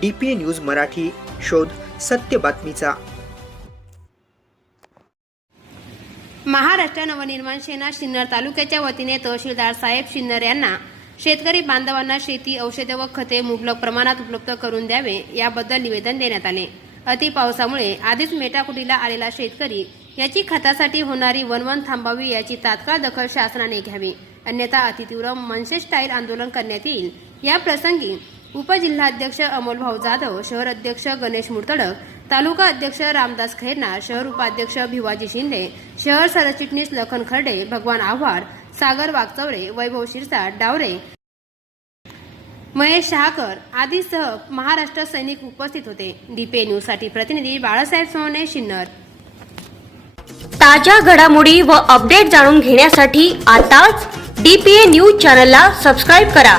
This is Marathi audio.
D P A news Marathi शोध सत्य बातमीचा. महाराष्ट्र नवनिर्माण सेना सिन्नर तालुक्याच्या वतीने तहसीलदार साहेब सिन्नर यांना शेतकरी बांधवांना शेती औषधे व खते मुबलक प्रमाणात उपलब्ध करून द्यावे याबद्दल निवेदन देण्यात आले. अति पावसामुळे आधीच मेटाकुटीला आलेला शेतकरी याची खतासाठी होणारी वनवन थांबावी याची तात्काळ दखल शासनाने घ्यावी. अन्यथा अतितीव्र मनसे स्टाईल आंदोलन करण्यात येईल. या प्रसंगी उपजिल्हाध्यक्ष अमोल भाऊ जाधव शहर अध्यक्ष गणेश मुर्तडक तालुका अध्यक्ष रामदास खैरनार शहर उपाध्यक्ष भिवाजी शिंदे शहर सरचिटणीस लखन खर्डे भगवान आव्हाड सागर वागचौरे वैभव शिरसाट डावरे महेश शहाकर आदीसह महाराष्ट्र सैनिक उपस्थित होते. डीपे न्यूजसाठी प्रतिनिधी बाळासाहेब सोने शिन्नर. ताज्या घडामोडी व अपडेट जाणून घेण्यासाठी आताच डीपीए न्यूज चॅनलला सबस्क्राईब करा.